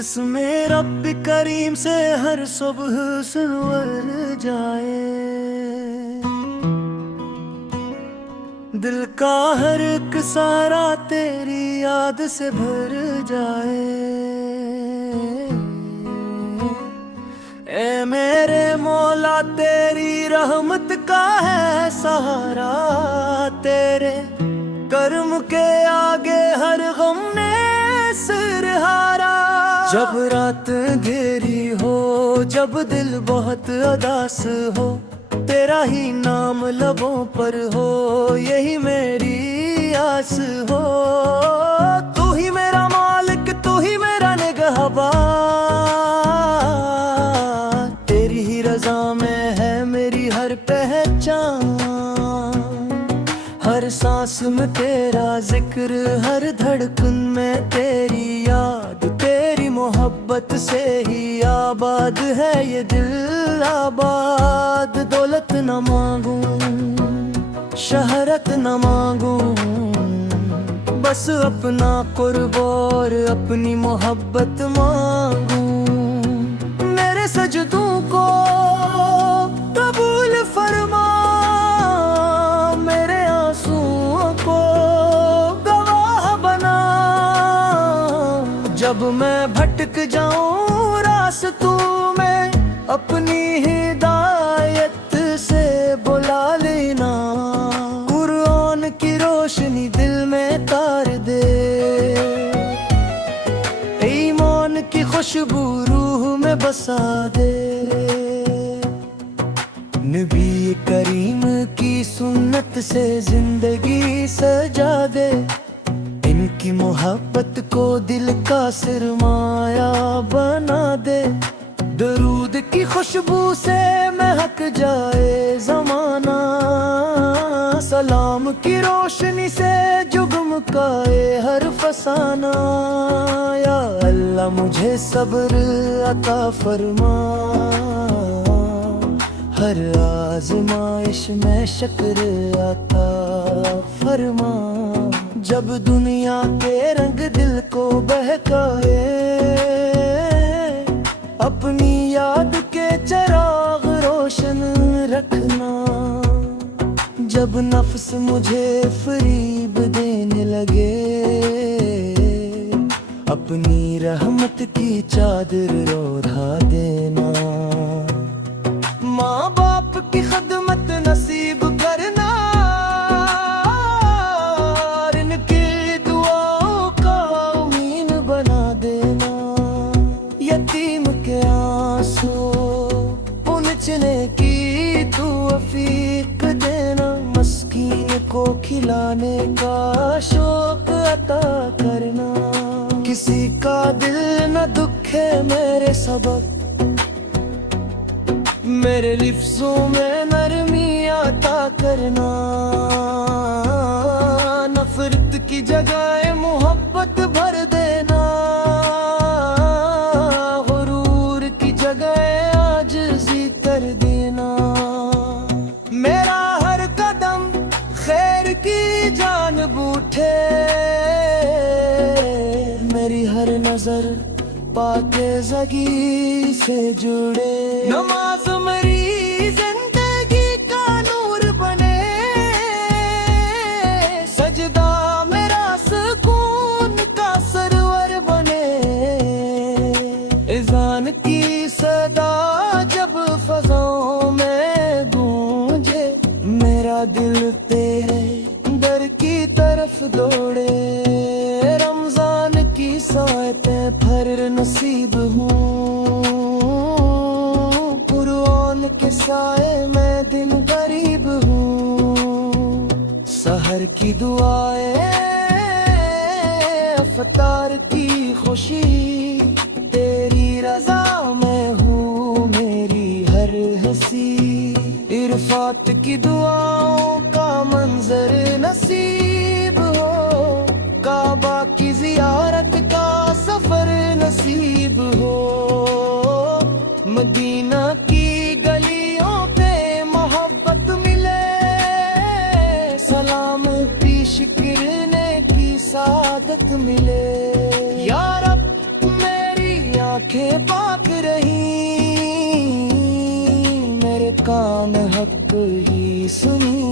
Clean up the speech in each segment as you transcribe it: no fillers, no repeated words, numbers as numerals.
बिस्मे रब्बी करीम से हर सुबह सनवर जाए, दिल का हर एक सारा तेरी याद से भर जाए। ए मेरे मौला तेरी रहमत का है सहारा, तेरे कर्म के आगे हर गम ने सिर हारा। जब रात अंधेरी हो, जब दिल बहुत उदास हो, तेरा ही नाम लबों पर हो, यही मेरी आस हो। तू ही मेरा मालिक, तू ही मेरा निगहबान, तेरी ही रजा में है मेरी हर पहचान। हर सांस में तेरा जिक्र, हर धड़कन में तेरी याद, तेरी मोहब्बत से ही आबाद है ये दिल आबाद। दौलत न मांगूं, शहरत न मांगूं, बस अपना कुर्ब और अपनी मोहब्बत मांगूं। मेरे सजदों को कबूल फरमा, मेरे आंसुओं को गवाह बना। जब मैं भटक जाऊं रास्तों में, अपनी हिदायत से बुला लेना। कुरान की रोशनी दिल में तार दे, ईमान की खुशबू रूह में बसा दे। नबी करीम की सुन्नत से जिंदगी सजा दे, इनकी मोहब्बत को दिल का सिरमाया बना दे। दरूद की खुशबू से महक जाए जमाना, सलाम की रोशनी से जुगमगाए हर फसाना। या अल्लाह मुझे सब्र अता फरमा, हर आज़माइश में शुक्र अता फरमा। जब दुनिया के रंग दिल को बहकाए, अपनी याद के चिराग रोशन रखना। जब नफ्स मुझे फरीब देने लगे, अपनी रहमत की चादर ओढ़ा देना। माँ बाप की खिदमत नसीब करना, इनकी दुआओं का उम्मीद बना देना। यतीम के आंसू पोंछने की तू अफीक देना, मस्कीन को खिलाने का शौक अता करना। किसी का दिल न दुखे मेरे सबब, मेरे लिफ्ज़ों में नरमी अता करना। नफरत की जगह मोहब्बत भर देना, गुरूर की जगह आजिज़ी कर देना। मेरा हर कदम खैर की जानब उठे, मेरी हर नजर पाकीज़गी से जुड़े। नमाज मेरी जिंदगी का नूर बने, सजदा मेरा सुकून का सरवर बने। इज़ान की सदा जब फ़ज़ाओं में गूंजे, मेरा दिल तेरे दर की तरफ दौड़े। रमजान की सायतें फर नसीब हूँ, कुरान के साए में दिन गरीब हूँ। सहर की दुआएं, अफ्तार की खुशी, तेरी रजा में हूँ मेरी हर हंसी। इरफात की दुआओं का मंजर नसीब हो, काबा की जियारत का सफर नसीब हो। मदीना की गलियों पे मोहब्बत मिले, सलाम पेश करने की सादत मिले। या रब मेरी हक ही सुनी।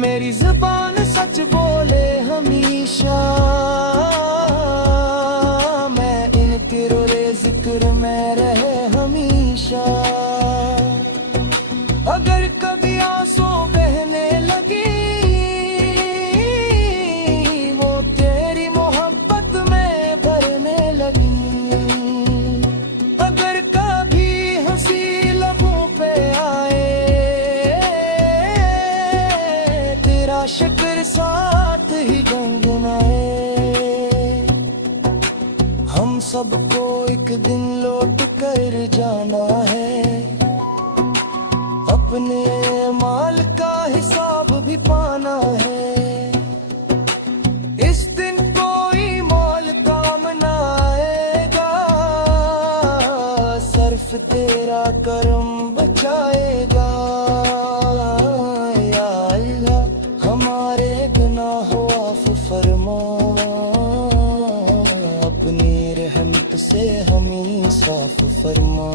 मेरी ज़ुबान सच बोले हमेशा, मैं इनके रोज़े जिक्र में रहे हमेशा। अगर कभी आंसू बहने लगी, वो तेरी मोहब्बत में भरने लगी। अगर कभी हंसी लबों पे आए, तेरा शुक्र साथ ही गुनगुनाए। हम सबको एक दिन लौट कर जाना है, अपने माल का हिसाब भी पाना है। इस दिन कोई मौल काम ना आएगा, सिर्फ तेरा करम बचाएगा। या अल्लाह हमारे गुनाहों माफ फरमा, अपनी रहमत से हमें साफ फरमा।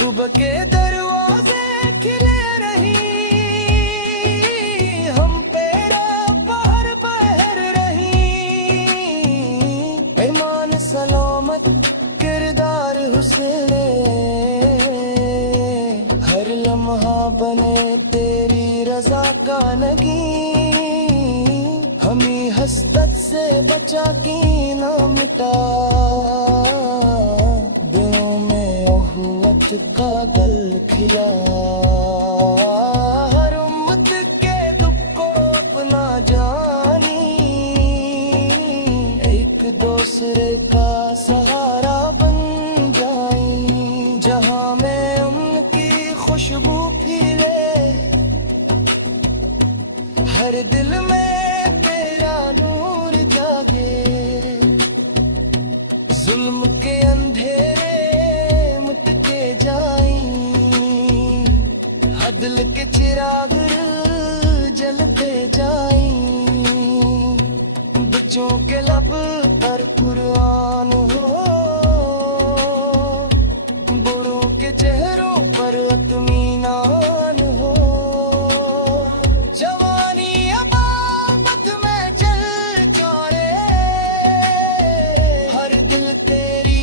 तौबा के दरवाजे खिले रही, हम पे पहर पहर रही। ईमान सलामत किरदार हुस्न, हर लम्हा बने तेरी रजा का नगी। हमें हसरत से बचा की ना मिटा, दिलों में उहुवत का गल खिला। हर उम्मत के दुख को अपना जानी, एक दूसरे का सहारा बन जाई। जहां में उनकी खुशबू फैले, हर दिल में तेरा नूर जागे। जुल्म के अंधेरे मिटके जाएं, अदल के चिराग जलते जाएं। बच्चों के लब पर कुरान हो, बुरों के चेहरों पर इत्मीनान हो। जवानी अबाबत में चल चौरे, हर दिल तेरी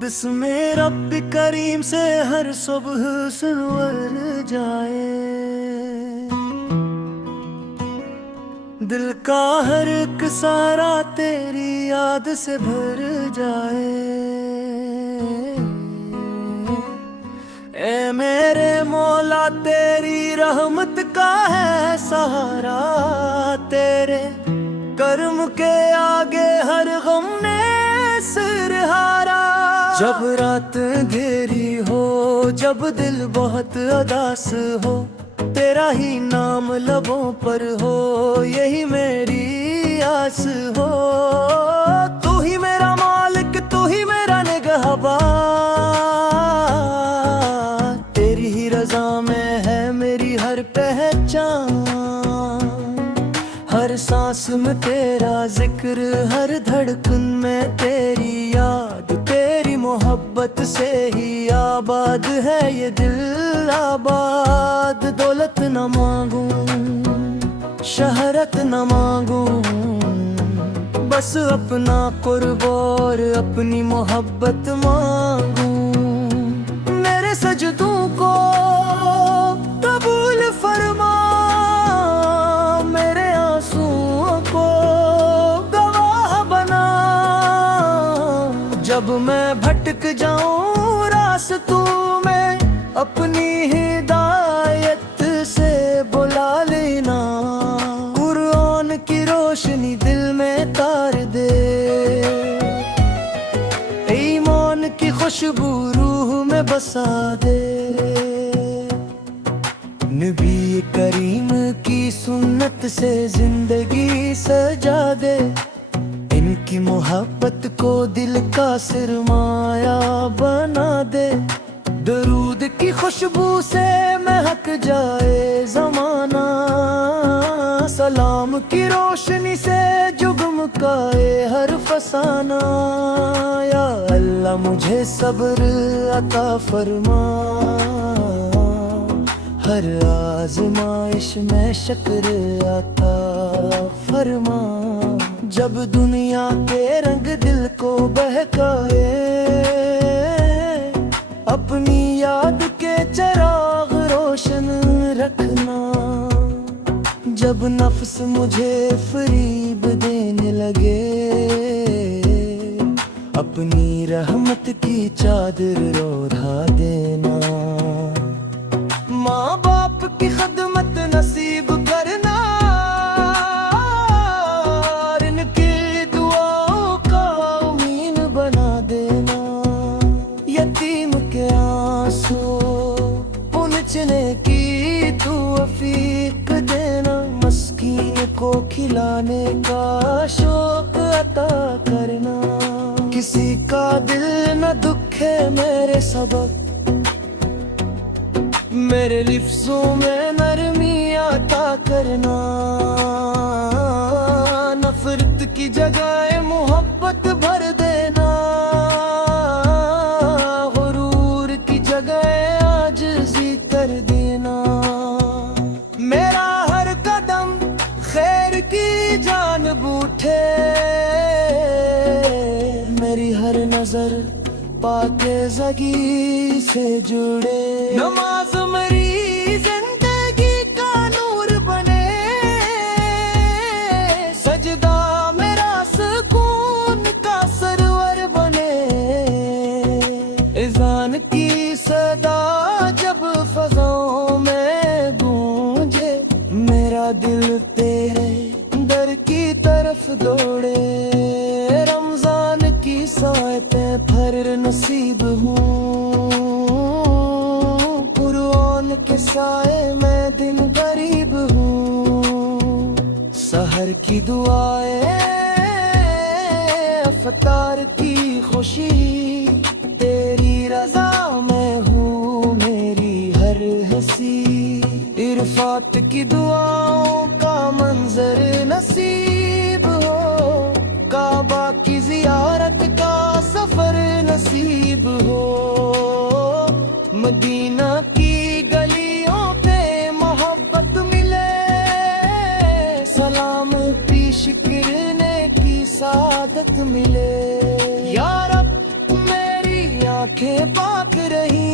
बिस्मे रब्बि करीम से हर सुबह संवर जाए। दिल का हर एक सारा तेरी याद से भर जाए। ए मेरे मौला तेरी रहमत का है सहारा, तेरे कर्म के आगे हर गम ने सिर हारा। जब रात अंधेरी हो, जब दिल बहुत उदास हो, तेरा ही नाम लबों पर हो, यही मेरी आस हो। तू ही मेरा मालिक, तू ही मेरा निगहबान, तेरी ही रजा में है मेरी हर पहचान। हर सांस में तेरा जिक्र, हर धड़कन में तेरी याद। तेरी मोहब्बत से ही आबाद है ये दिल आबाद। दौलत न मांगू, शहरत न मांगू, बस अपना कुर्ब और अपनी मोहब्बत मांगू। मेरे सजदों को कबूल फरमा, मेरे आंसुओं को गवाह बना। जब मैं भटक जाऊं रास्तों में, अपनी हिदायत से बुला लेना। कुरान की रोशनी दिल में तार दे, ईमान की खुशबू रूह में बसा दे। नबी करीम की सुन्नत से जिंदगी सजा दे। इनकी मोहब्बत को दिल का सरमाया बना दे। दरूद की खुशबू से महक जाए जमाना, सलाम की रोशनी से जुगमगाए हर फसाना। या अल्लाह मुझे सब्र अता फरमा, हर आजमाइश में शक्र अता फरमा। जब दुनिया के रंग दिल को बहकाए, अपनी याद के चिराग रोशन रखना। जब नफ्स मुझे फरीब देने लगे, अपनी रहमत की चादर ओढ़ा देना। माँ बाप की खदमत नसीब करना, इनकी दुआओं का उम्मीद बना देना। यतीम के आंसू पूंछने की तू अफीक देना। मस्कीन को खिलाने का शौक अता करना। किसी का दिल न दुखे मेरे सबक, मेरे लिफ्ज़ों में नरमी अता करना। नफरत की जगह मोहब्बत भर देना, गुरूर की जगह आजिज़ी कर देना। मेरा हर कदम खैर की जानब उठे, मेरी हर नजर पाकीज़गी से जुड़े। नमाज मेरी जिंदगी का नूर बने, सजदा मेरा सुकून का सरवर बने। इज़ान की सदा जब फ़ज़ाओं में गूंजे, मेरा दिल तेरे दर की तरफ दौड़े। रमजान की सायतें फर नसीब हूँ, कुरान के साए मैं दिन गरीब हूँ। सहर की दुआएं, अफ्तार की खुशी, तेरी रजा में हूँ मेरी हर हंसी। इरफात की दुआओं का मंजर नसीब हो, काबा की जियारत का सफर नसीब हो। मदीना की गलियों पे मोहब्बत मिले, सलाम पेश करने की सादत मिले। या रब मेरी आंखें पाक रही,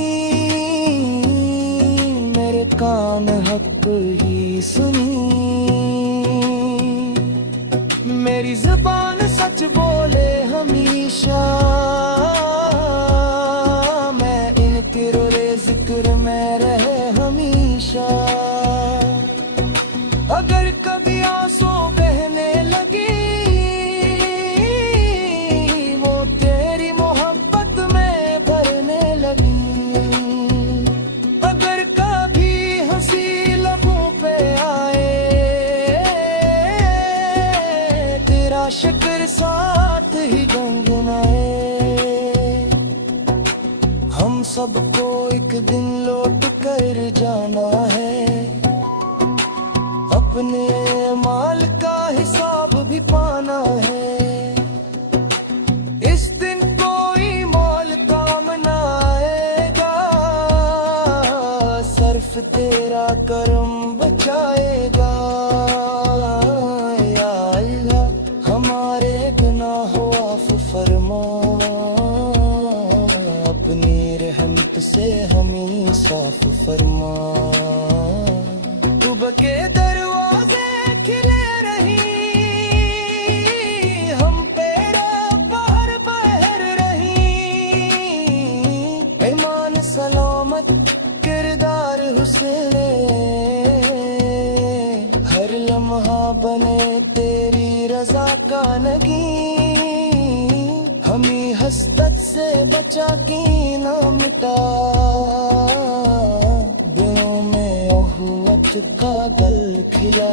मेरे कान हक ही सुनी। मेरी ज़ुबान सच बोले हमेशा, मैं इनके रोले जिक्र में रहे हमेशा। अगर कभी आंसू बहने लगी, वो तेरी मोहब्बत में भरने लगी। अगर कभी हंसी लबों पे आए, तेरा शुक्र साथ ही गुनगुनाए। हम सबको एक दिन लौट कर जाना है, अपने माल का हिसाब भी पाना है। इस दिन कोई मोल काम न आएगा, सिर्फ तेरा करम बचाएगा। या अल्लाह हमारे गुनाहों माफ फरमा, अपनी रहमत से हमें साफ फरमा। सुबह के दरवाजे खिले रही, हम पे पहर पहर रही। ईमान सलामत किरदार हुस्ने, हर लम्हा बने तेरी रजा का नगी। हमें हसरत से बचा की ना मिटा, दिलों में उहुवत का गल खिला।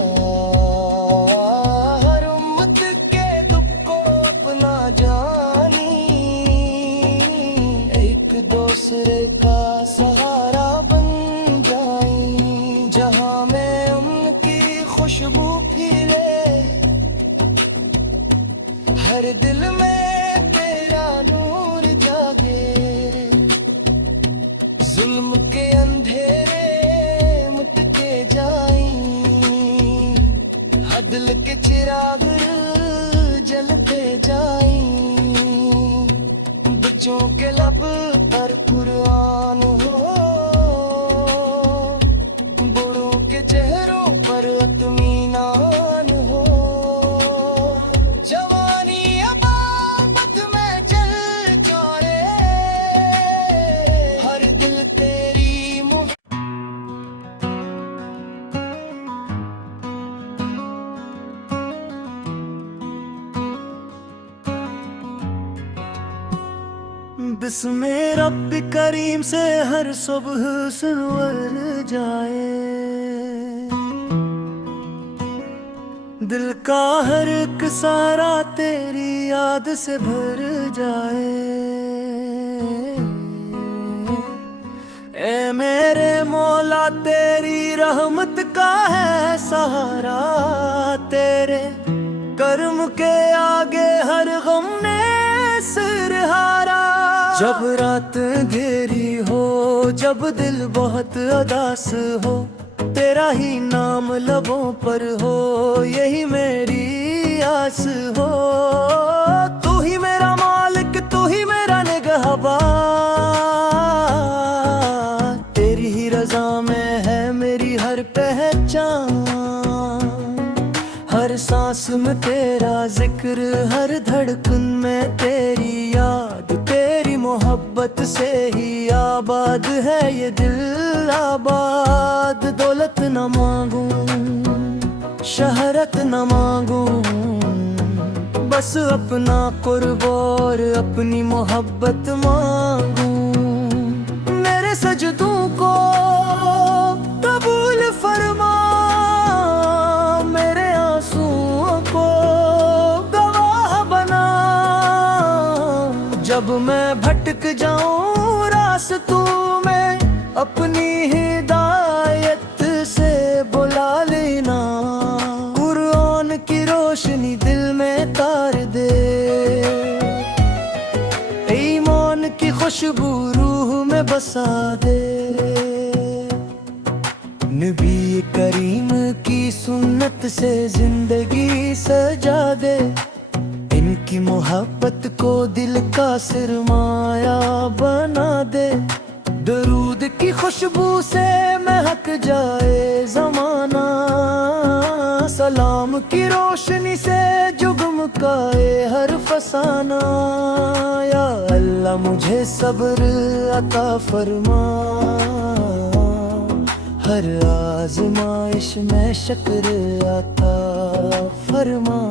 हर उम्मत के दुख को अपना जानी, एक दूसरे का सहारा बन जाई। जहां हर दिल में तेरा नूर जागे, जुल्म के अंधेरे मिट के जाएं, अदल के चिराग जलते जाएं, बच्चों के लब पर कुरान हो, बूढ़ों के चेहरों पर इत्मीनान हो, जवानी अबाबत में चल चौरे, हर दिल तेरी बिस्मे रब्बी करीम से हर सुबह सुनवर जाए, दिल का हर एक सारा तेरी याद से भर जाए। ए मेरे मौला तेरी रहमत का है सहारा, तेरे कर्म के आगे हर गम ने सिर हारा। जब रात अंधेरी हो, जब दिल बहुत उदास हो, तेरा ही नाम लबों पर हो, यही मेरी आस हो। तू ही मेरा मालिक, तू ही मेरा निगहबान, तेरी ही रजा में है मेरी हर पहचान। हर सांस में तेरा जिक्र, हर धड़कन में तेरी याद, तेरी मोहब्बत से ही आबाद है ये दिल आबाद। दौलत न मांगू, शहरत न मांगू, बस अपना कुर्ब और अपनी मोहब्बत मांगू। मेरे सजदों को कबूल फरमा, मेरे आंसुओं को गवाह बना। जब मैं भटक जाऊं रास्तों में, अपनी हिदायत से बुला लेना। कुरान की रोशनी दिल में तार दे, ईमान की खुशबू रूह में बसा दे। नबी करीम की सुन्नत से जिंदगी सजा दे, इनकी मोहब्बत को दिल का सिरमाया बना दे। दरूद की खुशबू से महक जाए ज़माना, सलाम की रोशनी से जुगमगाए हर फसाना। या अल्लाह मुझे सब्र अता फरमा, हर आज़माइश में शुक्र अता फरमा।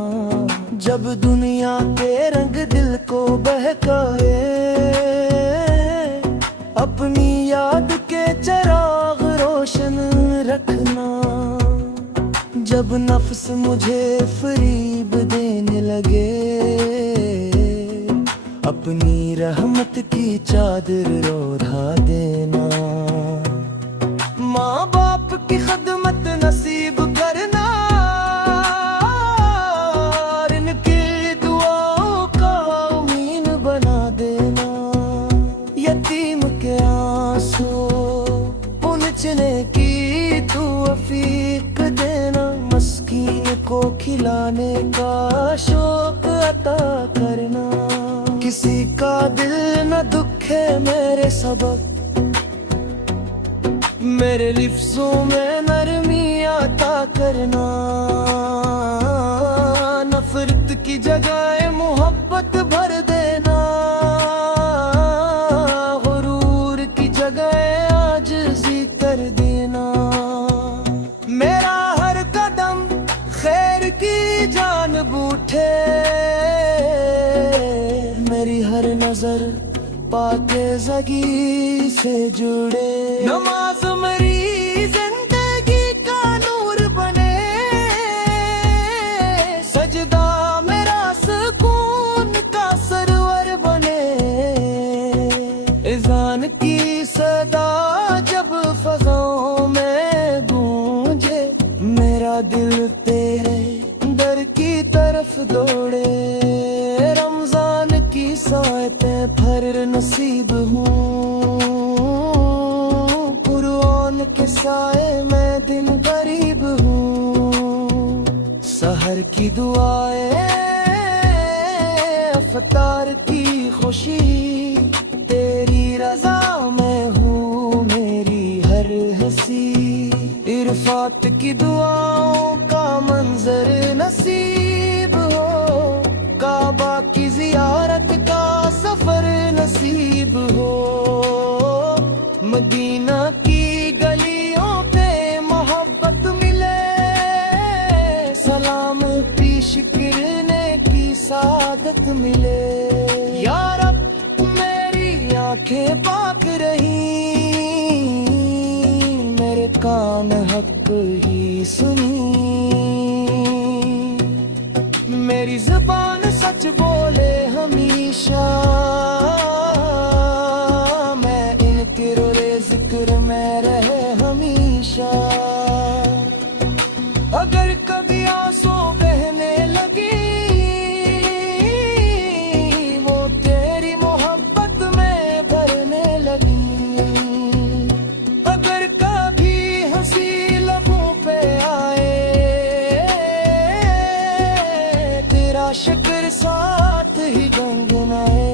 जब दुनिया के रंग दिल को बहकाए, अपनी याद के चिराग रोशन रखना। जब नफ्स मुझे फरीब देने लगे, अपनी रहमत की चादर ओढ़ा देना। माँ बाप की खदमत नसीब करना, इनकी दुआओं का उम्मीद बना देना। यतीम के आंसू पोंछने की तू अफीक देना। मस्कीन को खिलाने का शौक अता करना। किसी का दिल न दुखे मेरे सबक, मेरे लिफ्ज़ों में नरमी अता करना। नफरत की जगह मोहब्बत भर देना, गुरूर की जगह आजिज़ी कर देना। मेरा हर कदम खैर की जान बूटे, मेरी हर नजर पाकीज़गी से जुड़े। नमाज मेरी जिंदगी का नूर बने, सजदा मेरा सुकून का सरवर बने। इज़ान की सदा जब फ़ज़ाओं में गूंजे, मेरा दिल तेरे दर की तरफ दौड़े। आए मैं दिन गरीब हूँ। सहर की दुआएं, अफ्तार की खुशी, तेरी रजा में हूँ मेरी हर हंसी। इरफात की दुआओं का मंजर नसीब हो, काबा की जियारत का सफर नसीब हो। मदीना की गलियों पे मोहब्बत मिले, सलाम पेश करने की सादत मिले। या रब मेरी आंखें पाक रही, मेरे कान हक ही सुनी, मेरी जुबान सच बोले हमेशा, मैं इनके रोले जिक्र में रहे हमेशा। अगर कभी आंसू बहने लगी, वो तेरी मोहब्बत में भरने लगी। अगर कभी हंसी लबों पे आए, तेरा शुक्र साथ ही गुनगुनाए।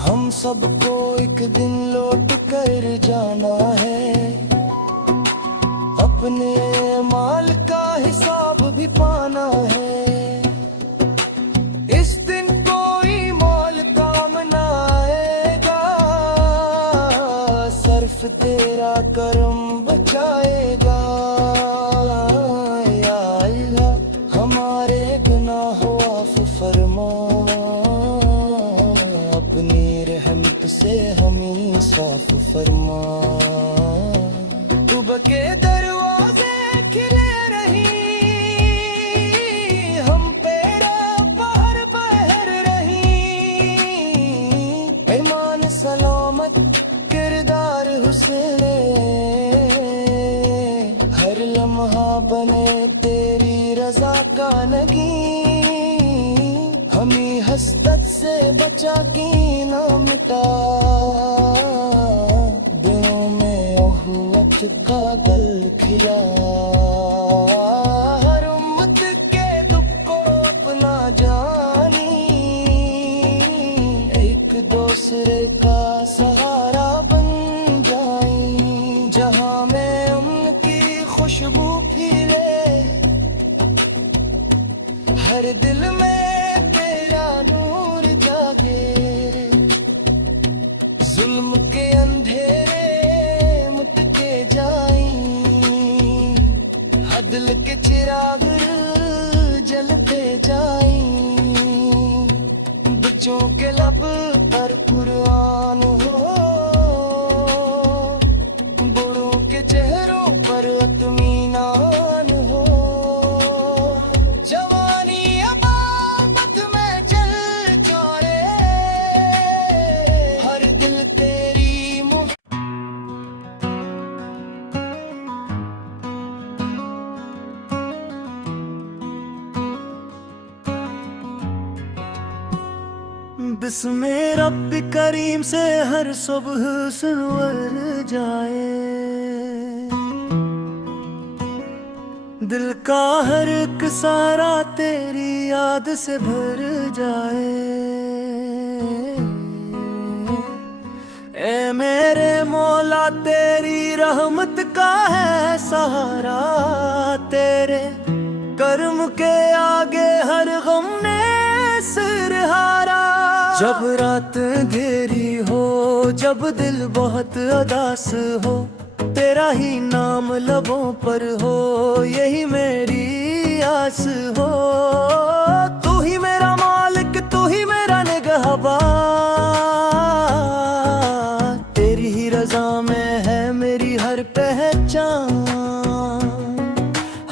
हम सबको एक दिन लौट कर जाना है, अपने माल का हिसाब भी पाना है। इस दिन कोई मोल काम न आएगा, सिर्फ तेरा करम बचाएगा। या अल्लाह हमारे गुनाहों माफ फरमा, अपनी रहमत से हमें साफ फरमा। तौबा के दरवाजे खिले रही, हम पेड़ा पहर पहर रही। ईमान सलामत किरदार हुस्न, हर लम्हा बने तेरी रजा का नगी। हमें हसरत से बचा की ना मिटा, दिलों में उहूवत का गल खिला। हर उम्मत के दुख को अपना जानी, एक दूसरे का सहारा बन जाई। जहां में अमन की खुशबू फैले, हर दिल में तेरा नूर जागे। जुल्म के अंधेरे मुट के जाई, अदल के चिराग जलते जाई। बच्चों के लब पर कुरान हो, बूढ़ों के चेहरों पर इत्मीनान हो। जवानी अबाबत में चल चौड़े, हर दिल तेरी बिस्मे रब्बी करीम से हर सुबह सुनवर जाए। दिल का हर एक सारा तेरी याद से भर जाए। ए मेरे मौला तेरी रहमत का है सहारा, तेरे कर्म के आगे हर गम ने सिर हारा। जब रात अंधेरी हो, जब दिल बहुत उदास हो, तेरा ही नाम लबों पर हो, यही मेरी आस हो। तू ही मेरा मालिक, तू ही मेरा निगहबान, तेरी ही रजा में है मेरी हर पहचान।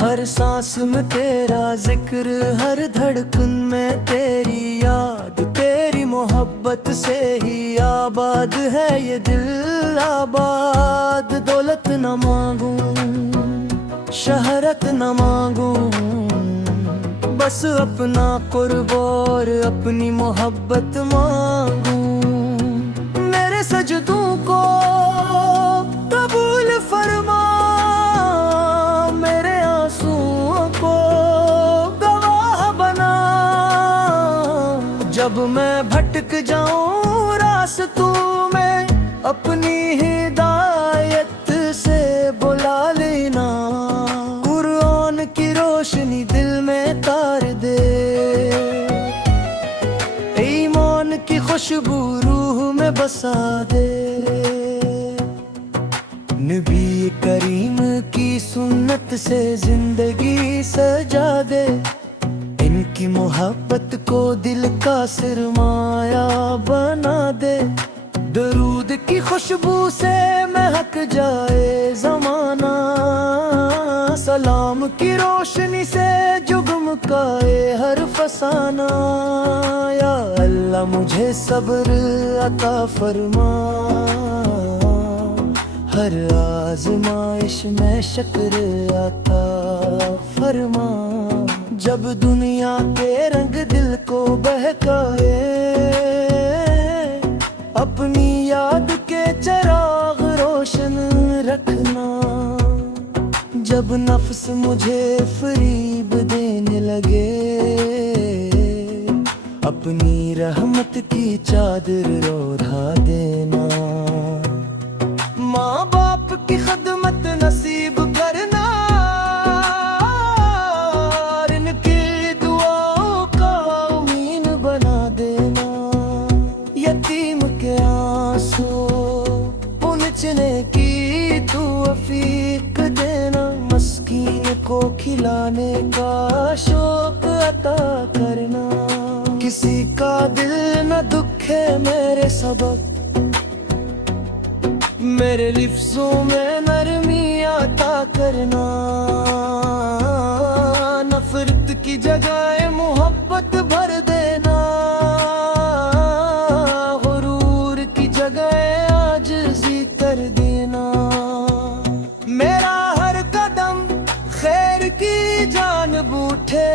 हर सांस में तेरा जिक्र, हर धड़कन में तेरी याद, तेरी मोहब्बत से ही आबाद है ये दिल आबाद। दौलत न मांगूं, शहरत न मांगूं, बस अपना कुर्ब और अपनी मोहब्बत मांगूं। मेरे सजदों को हंसा दे। नबी करीम की सुन्नत से जिंदगी सजा दे। इनकी मोहब्बत को दिल का सिरमाया बना दे। दरूद की खुशबू से महक जाए ज़माना। सलाम की रोशनी से जुगमगाए हर फसाना। या अल्लाह मुझे सब्र अता फरमा। हर आज़माइश में शुक्र अता फरमा। जब दुनिया के रंग दिल को बहकाए। अपनी याद के चिराग रोशन रखना। जब नफ्स मुझे फरीब देने लगे। अपनी रहमत की चादर ओढ़ा देना। माँ बाप की खिदमत नसीब करना। इनकी दुआओं का उम्मीद बना देना। यतीम के आंसू पूंछने की तू अफीक देना। मस्कीन को खिलाने का शौक अता करना। किसी का दिल न दुखे मेरे सबक। मेरे लिफ्ज़ों में नरमी अता करना। नफरत की जगह मोहब्बत भर देना। गुरूर की जगह आजिज़ी कर देना। मेरा हर कदम खैर की जानिब उठे।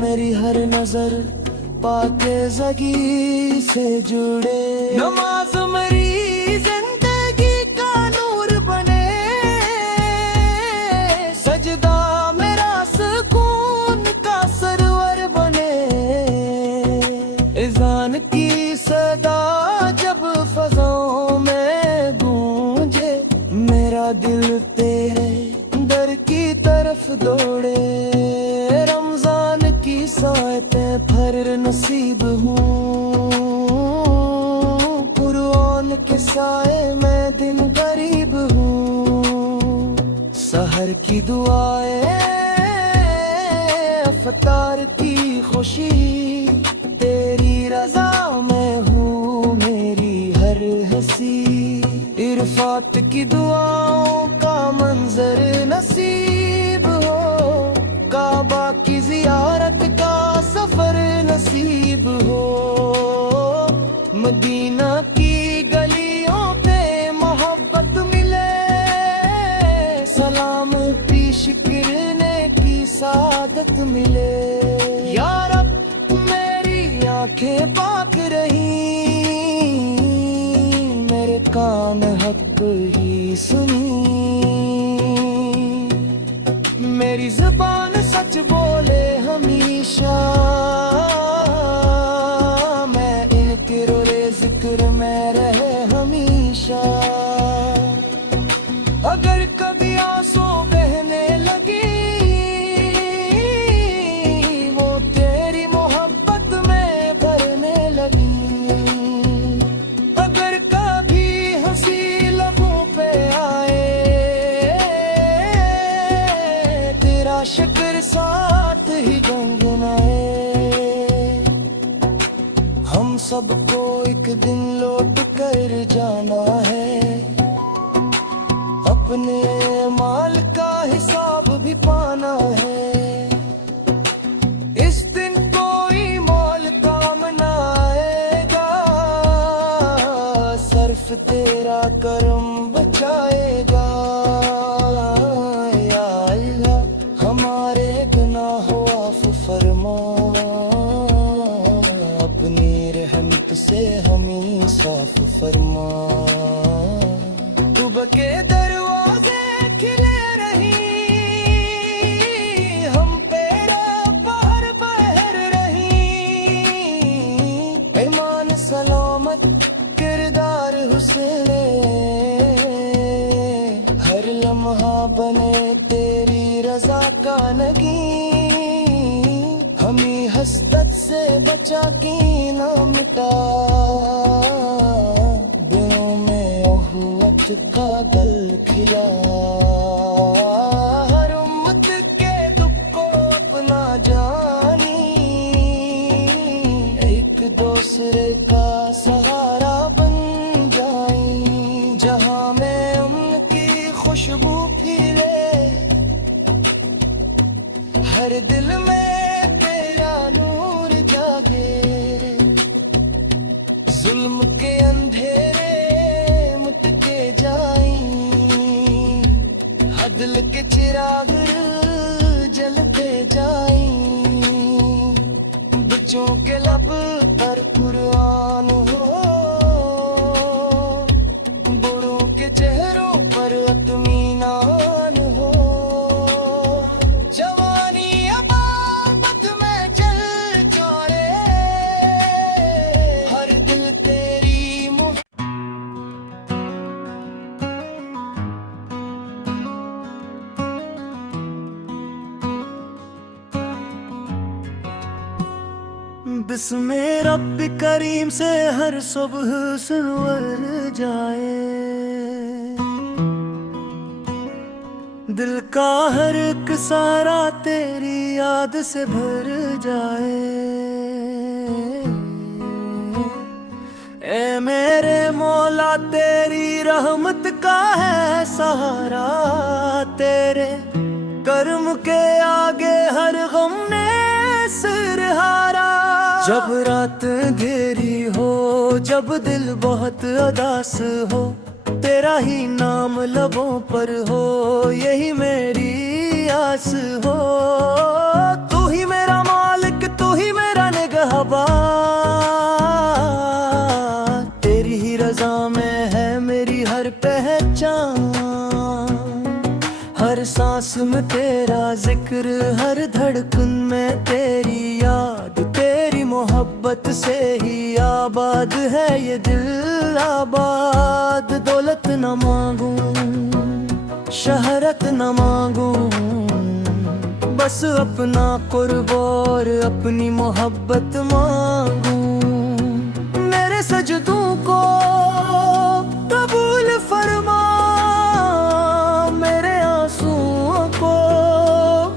मेरी हर नजर पाकीज़गी से जुड़े। नमाज मेरी जिंदगी का नूर बने। सजदा मेरा सुकून का सरवर बने। इज़ान की सदा जब फ़ज़ाओं में गूंजे। मेरा दिल तेरे दर की तरफ दौड़े। रमजान की सायतें भर नसीब हूँ। कुरान के साए मैं दिन गरीब हूँ। सहर की दुआएं इफ्तार की खुशी। तेरी रजा में हूँ मेरी हर हंसी। इरफात की दुआओं का मंजर नसीब हो। काबा की जियारत का सफर नसीब हो। मदीना की गलियों पे मोहब्बत मिले। सलामती शिकरने की सादत मिले। या रब मेरी आंखें पाक रही। मेरे कान हक ही सुनी। मेरी ज़ुबान सच बोले हमेशा। मैं इनके रोज़े जिक्र में रहे हमेशा। अगर कभी आंसू बहने लगी। वो तेरी मोहब्बत में भरने लगी। अगर कभी हंसी लबों पे आए। तेरा शुक्र साथ ही गुनगुनाए। हम सबको एक दिन लौट कर जाना है। अपने माल का हिसाब भी पाना है। इस दिन कोई मौल काम ना आएगा। सिर्फ तेरा करम बचाएगा। या अल्लाह हमारे गुनाहों माफ फरमा। अपनी रहमत से हमें साफ फरमा। तौबा के दरवाजे खिले रही। हम पे पहर पहर रही। ईमान सलामत किरदार हुस्न। हर लम्हा बने तेरी रजा का नगी। हमें हसरत से बचा की ना मिटा, दिलों में ओहुअत का गल खिला। हर उम्मत के दुख को अपना जानी, एक दूसरे का सहारा बन जाई। जहां में उनकी खुशबू खिले, हर दिल में तेरा नूर जागे। जुल्म के अंधेरे मुट के जाई, अदल के चिराग जलते जाई। बच्चों के लब पर कुरान हो, बूढ़ों के चेहरों पर इत्मीनान हो। जवानी अबाबत में चल चौरे, हर दिल तेरी बिस्मे रब्बी करीम से हर सुबह सुनवर जाए। दिल का हर एक सारा तेरी याद से भर जाए। ए मेरे मौला तेरी रहमत का है सहारा, तेरे कर्म के आगे हर गम ने सिर हारा। जब रात घेरी हो, जब दिल बहुत उदास हो, तेरा ही नाम लबों पर हो, यही मेरी आस हो। तू ही मेरा मालिक, तू ही मेरा निगहबान, तेरी ही रजा में है मेरी हर पहचान। हर सांस में तेरा जिक्र, हर धड़कन में तेरी याद। तेरी मोहब्बत से ही आबाद है ये दिल आबाद। दौलत न मांगू, शहरत न मांगू, बस अपना कुर्ब और अपनी मोहब्बत मांगू। मेरे सजदों को कबूल फरमा, मेरे आंसुओं को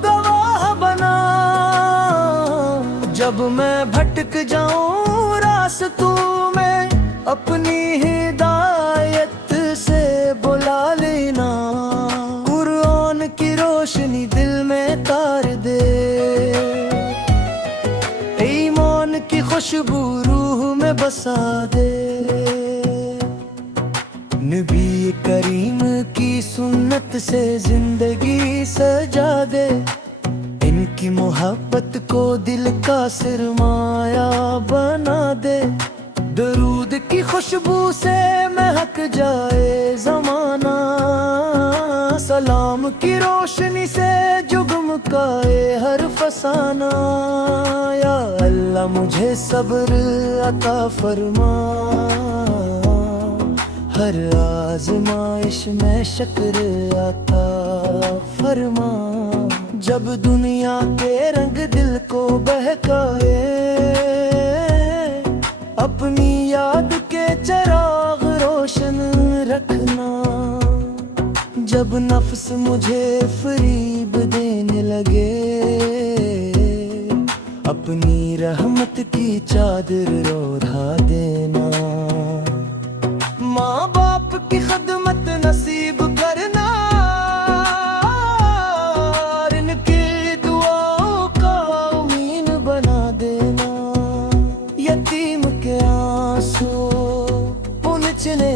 गवाह बना। जब मैं भटक जाऊं रास्तों में, अपनी हिदायत से बुला लेना। कुरान की रोशनी दिल में तार दे, ईमान की खुशबू रूह में बसा दे। नबी करीम की सुन्नत से जिंदगी सजा दे। इनकी मोहब्बत को दिल का सिरमाया बना दे। दरूद की खुशबू से महक जाए ज़माना, सलाम की रोशनी से जुगमगाए हर फसाना। या अल्लाह मुझे सब्र अता फरमा, हर आज़माइश में शक्र अता फरमा। जब दुनिया के रंग दिल को बहकाए, अपनी याद के चिराग रोशन रखना। जब नफ्स मुझे फरीब देने लगे, अपनी रहमत की चादर ओढ़ा देना। माँ बाप की खिदमत नसीब करना, इनकी दुआओं का उम्मीद बना देना। यतीम के आंसू पूंछने